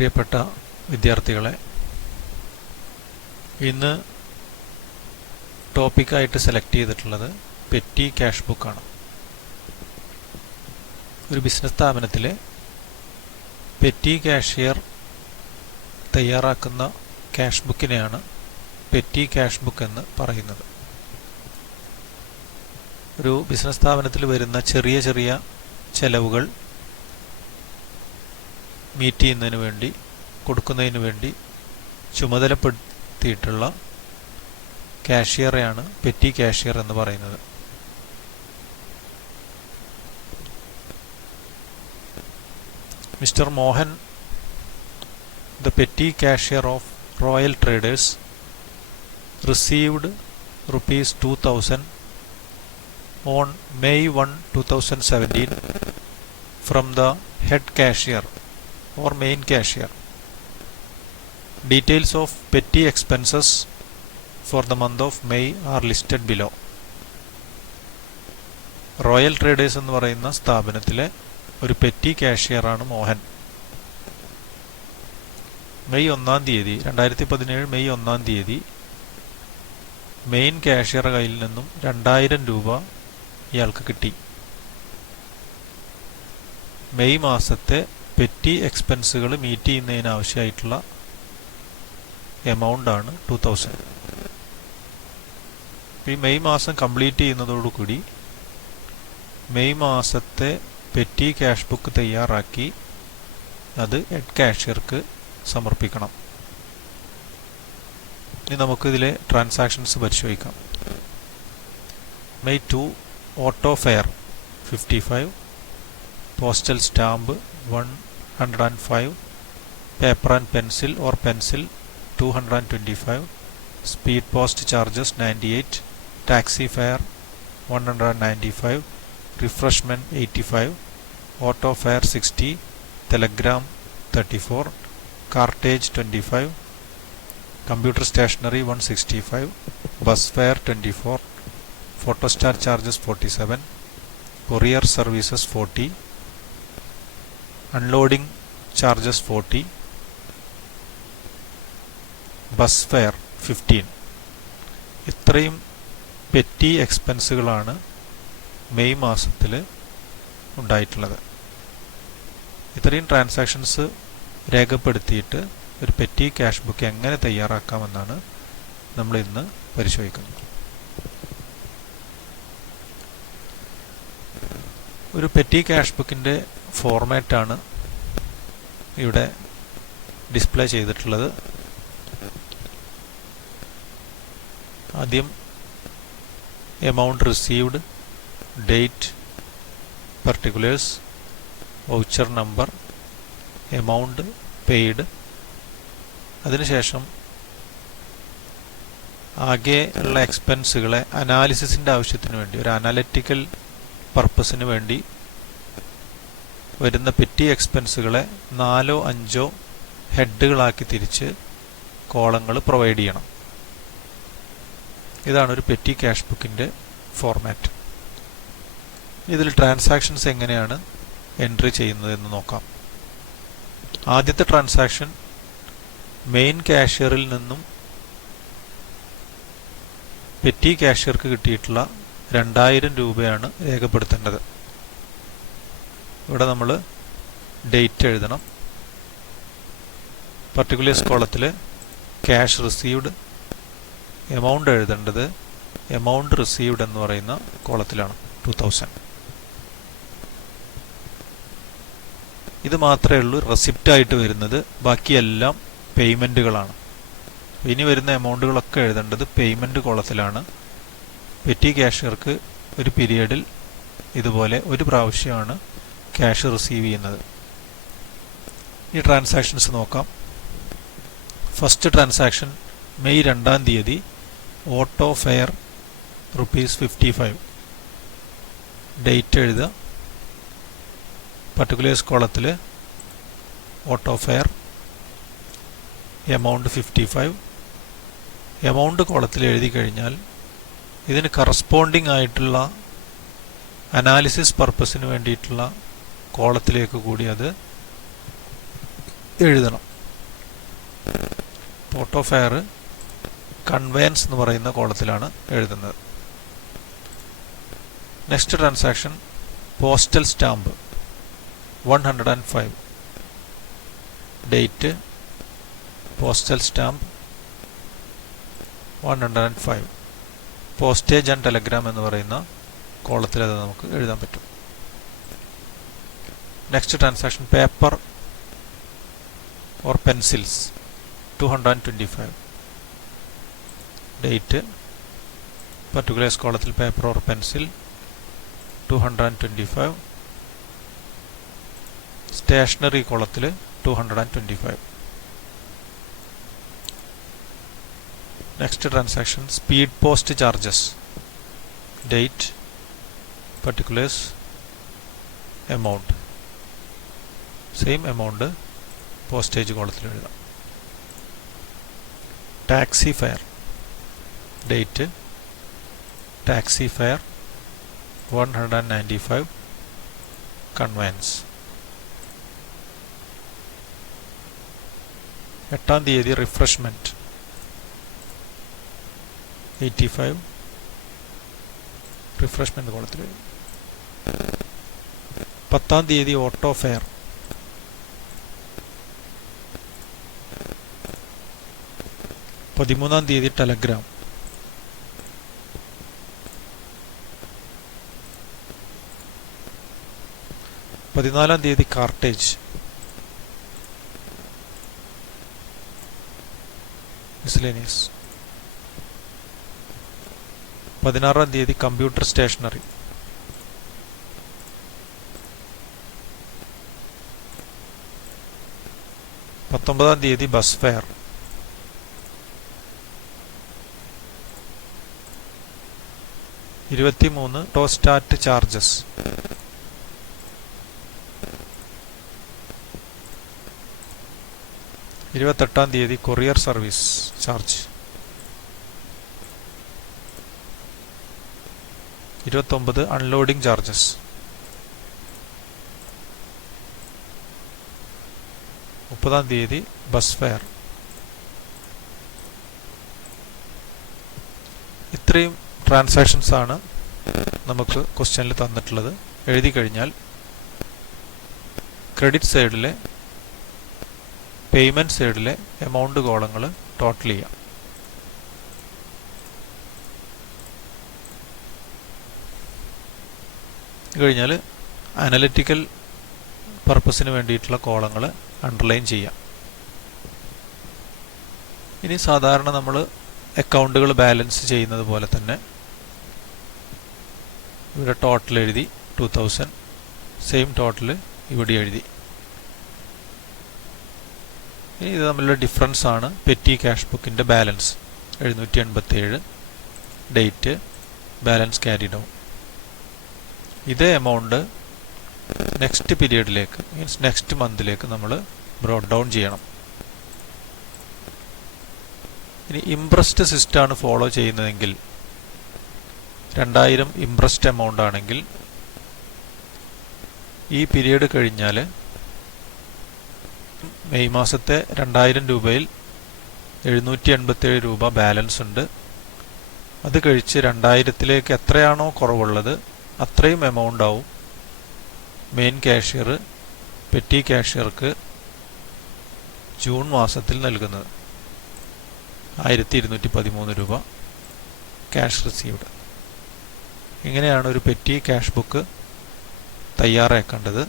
പ്രിയപ്പെട്ട വിദ്യാർത്ഥികളെ, ഇന്ന് ടോപ്പിക്കായിട്ട് സെലക്ട് ചെയ്തിട്ടുള്ളത് പെറ്റി ക്യാഷ് ബുക്കാണ്. ഒരു ബിസിനസ് സ്ഥാപനത്തിലെ പെറ്റി കാഷ്യർ തയ്യാറാക്കുന്ന ക്യാഷ് ബുക്കിനെയാണ് പെറ്റി ക്യാഷ് ബുക്ക് എന്ന് പറയുന്നത്. ഒരു ബിസിനസ് സ്ഥാപനത്തിൽ വരുന്ന ചെറിയ ചെറിയ ചെലവുകൾ മീറ്റ് ചെയ്യുന്നതിന് വേണ്ടി കൊടുക്കുന്നതിന് വേണ്ടി ചുമതലപ്പെടുത്തിയിട്ടുള്ള കാഷ്യറെയാണ് പെറ്റി കാഷ്യർ എന്ന് പറയുന്നത്. Mister Mohan, the petty cashier of Royal Traders, received rupees 2000 on May 1, 2017 from the head cashier or main cashier. Details of petty expenses for the month of May are listed below. Royal traders എന്ന് പറയുന്ന സ്ഥാപനത്തിലെ ഒരു petty കാഷ്യറാണ് Mohan. May 1-ാം തീയതി 2017 May 1-ാം തീയതി main കാഷ്യറുടെ കയ്യിൽ നിന്നും 2000 രൂപ ഇയാൾക്ക് കിട്ടി. മെയ് മാസത്തെ പെറ്റി എക്സ്പെൻസുകൾ മീറ്റ് ചെയ്യുന്നതിനാവശ്യമായിട്ടുള്ള എമൗണ്ട് ആണ് 2000. ഈ മെയ് മാസം കംപ്ലീറ്റ് ചെയ്യുന്നതോടുകൂടി മെയ് മാസത്തെ പെറ്റി ക്യാഷ് ബുക്ക് തയ്യാറാക്കി അത് ഹെഡ് കാഷ്യർക്ക് സമർപ്പിക്കണം. ഇനി നമുക്കിതിലെ ട്രാൻസാക്ഷൻസ് പരിശോധിക്കാം. May 2 auto fair 55, postal stamp 105, paper and pencil or pencil 225, speed post charges 98, taxi fair 195, refreshment 85, auto fare 60, telegram 34, cartage 25, computer stationery 165, bus fare 24, photostat charges 47, courier services 40, unloading charges 40, bus fare 15. ഇത്രയും petty എക്സ്പെൻസുകളാണ് May മാസത്തിൽ ഉണ്ടായിട്ടുള്ളത്. ഇത്രയും transactions രേഖപ്പെടുത്തിയിട്ട് ഒരു petty cash book എങ്ങനെ തയ്യാറാക്കാമെന്നാണ് നമ്മൾ ഇന്ന് പരിശോധിക്കുന്നത്. ഒരു പെറ്റി ക്യാഷ് ബുക്കിൻ്റെ ഫോർമാറ്റാണ് ഇവിടെ ഡിസ്പ്ലേ ചെയ്തിട്ടുള്ളത്. ആദ്യം amount received, date, particulars, voucher number, amount paid. അതിനുശേഷം ആകെ ഉള്ള എക്സ്പെൻസുകളെ അനാലിസിസിൻ്റെ ആവശ്യത്തിന് വേണ്ടി, ഒരു അനാലിറ്റിക്കൽ പർപ്പസിന് വേണ്ടി വരുന്ന പെറ്റി എക്സ്പെൻസുകളെ 4-5 ഹെഡുകളാക്കി തിരിച്ച് കോളങ്ങൾ പ്രൊവൈഡ് ചെയ്യണം. ഇതാണ് ഒരു പെറ്റി ക്യാഷ് ബുക്കിൻ്റെ ഫോർമാറ്റ്. ഇതിൽ ട്രാൻസാക്ഷൻസ് എങ്ങനെയാണ് എൻട്രി ചെയ്യുന്നതെന്ന് നോക്കാം. ആദ്യത്തെ ട്രാൻസാക്ഷൻ മെയിൻ കാഷ്യറിൽ നിന്നും പെറ്റി കാഷ്യർക്ക് കിട്ടിയിട്ടുള്ള 2000 രൂപയാണ് രേഖപ്പെടുത്തേണ്ടത്. ഇവിടെ നമ്മൾ ഡേറ്റ് എഴുതണം. പർട്ടിക്കുലേഴ്സ് കോളത്തിൽ ക്യാഷ് റിസീവ്ഡ്, എമൗണ്ട് എഴുതേണ്ടത് എമൗണ്ട് റിസീവ്ഡ് എന്ന് പറയുന്ന കോളത്തിലാണ് 2000. ഇത് മാത്രമേ ഉള്ളൂ റെസിപ്റ്റായിട്ട് വരുന്നത്. ബാക്കിയെല്ലാം പേയ്മെൻറ്റുകളാണ്. ഇനി വരുന്ന എമൗണ്ടുകളൊക്കെ എഴുതേണ്ടത് പേയ്മെൻറ്റ് കോളത്തിലാണ്. പെറ്റി കാഷ്യർക്ക് ഒരു പീരിയഡിൽ ഇതുപോലെ ഒരു പ്രാവശ്യമാണ് ക്യാഷ് റിസീവ് ചെയ്യുന്നത്. ഈ ട്രാൻസാക്ഷൻസ് നോക്കാം. ഫസ്റ്റ് ട്രാൻസാക്ഷൻ മെയ് 2-ാം തീയതി ഓട്ടോ ഫെയർ ₹55. ഡേറ്റ് എഴുതുക. പർട്ടിക്കുലേഴ്സ് കോളത്തിൽ ഓട്ടോ ഫെയർ, എമൗണ്ട് 55. എമൗണ്ട് കോളത്തിൽ എഴുതി കഴിഞ്ഞാൽ ഇതിന് കറസ്പോണ്ടിങ് ആയിട്ടുള്ള അനാലിസിസ് പർപ്പസിന് വേണ്ടിയിട്ടുള്ള കോളത്തിലേക്ക് കൂടി അത് എഴുതണം. ഓട്ടോ ഫെയർ കൺവെയൻസ് എന്ന് പറയുന്ന കോളത്തിലാണ് എഴുതുന്നത്. Next transaction postal stamp 105. Date postal stamp 105. Postage and Telegram എന്ന് പറയുന്ന കോളത്തിൽ അത് നമുക്ക് എഴുതാൻ പറ്റും. Next transaction paper or pencils 225. Date particulars കോളത്തിൽ പേപ്പർ ഓർ പെൻസിൽ 225. സ്റ്റേഷനറി കോളത്തിൽ 225. Next transaction speed post charges. Date particulars amount same amount postage കോളത്തിൽ എഴുതാം. Taxi fair. Date taxi fair 195. Conveyance 8-ാം തീയതി റിഫ്രഷ്മെന്റ് 85. റിഫ്രഷ്മെന്റ് കോളത്തിൽ 10-ാം തീയതി ഓട്ടോ ഫെയർ 13-ാം തീയതി Telegram 14-ാം തീയതി cartage miscellaneous 16-ാം തീയതി കമ്പ്യൂട്ടർ സ്റ്റേഷനറി 19-ാം തീയതി ബസ് ഫെയർ 23 ടോസ്റ്റാറ്റ് ചാർജസ് 28-ാം തീയതി courier service charge 29 unloading charges 30-ാം തീയതി ബസ് ഫെയർ. ഇത്രയും ട്രാൻസാക്ഷൻസ് ആണ് നമുക്ക് ക്വസ്റ്റ്യനിൽ തന്നിട്ടുള്ളത്. എഴുതി കഴിഞ്ഞാൽ ക്രെഡിറ്റ് സൈഡിലെ പേയ്മെന്റ് സൈഡിലെ എമൗണ്ട് കോളങ്ങൾ ടോട്ടൽ ചെയ്യാം. കഴിഞ്ഞാൽ അനലിറ്റിക്കൽ പർപ്പസിന് വേണ്ടിയിട്ടുള്ള കോളങ്ങൾ അണ്ടർലൈൻ ചെയ്യാം. ഇനി സാധാരണ നമ്മൾ അക്കൗണ്ടുകൾ ബാലൻസ് ചെയ്യുന്നത് പോലെ തന്നെ ഇവിടെ ടോട്ടൽ എഴുതി 2000, സെയിം ടോട്ടൽ ഇവിടെ എഴുതി. ഇനി ഇത് തമ്മിലുള്ള ഡിഫറൻസ് ആണ് പെറ്റി ക്യാഷ് ബുക്കിൻ്റെ balance 787. Date balance carry down. ഇതേ എമൗണ്ട് നെക്സ്റ്റ് പീരീഡിലേക്ക് മീൻസ് നെക്സ്റ്റ് മന്തിലേക്ക് നമ്മൾ ബ്രോട്ട് ഡൗൺ ചെയ്യണം. ഇനി ഇംപ്രസ്ഡ് സിസ്റ്റമാണ് ഫോളോ ചെയ്യുന്നതെങ്കിൽ 2000 ഇംപ്രസ്ഡ് എമൗണ്ട് ആണെങ്കിൽ ഈ പീരീഡ് കഴിഞ്ഞാൽ മെയ് മാസത്തെ 2000 രൂപയിൽ 787 രൂപ ബാലൻസ് ഉണ്ട്. അത് കഴിച്ച് 2000ത്തിലേക്ക് എത്രയാണോ കുറവുള്ളത് അത്രയും എമൗണ്ട് ആവും മെയിൻ ക്യാഷ്യർ പെറ്റി ക്യാഷ്യർക്ക് ജൂൺ മാസത്തിൽ നൽകുന്നത്. 1213 രൂപ ക്യാഷ് റിസീവ്ഡ്. ഇങ്ങനെയാണ് ഒരു പെറ്റി ക്യാഷ് ബുക്ക് തയ്യാറാക്കേണ്ടത്.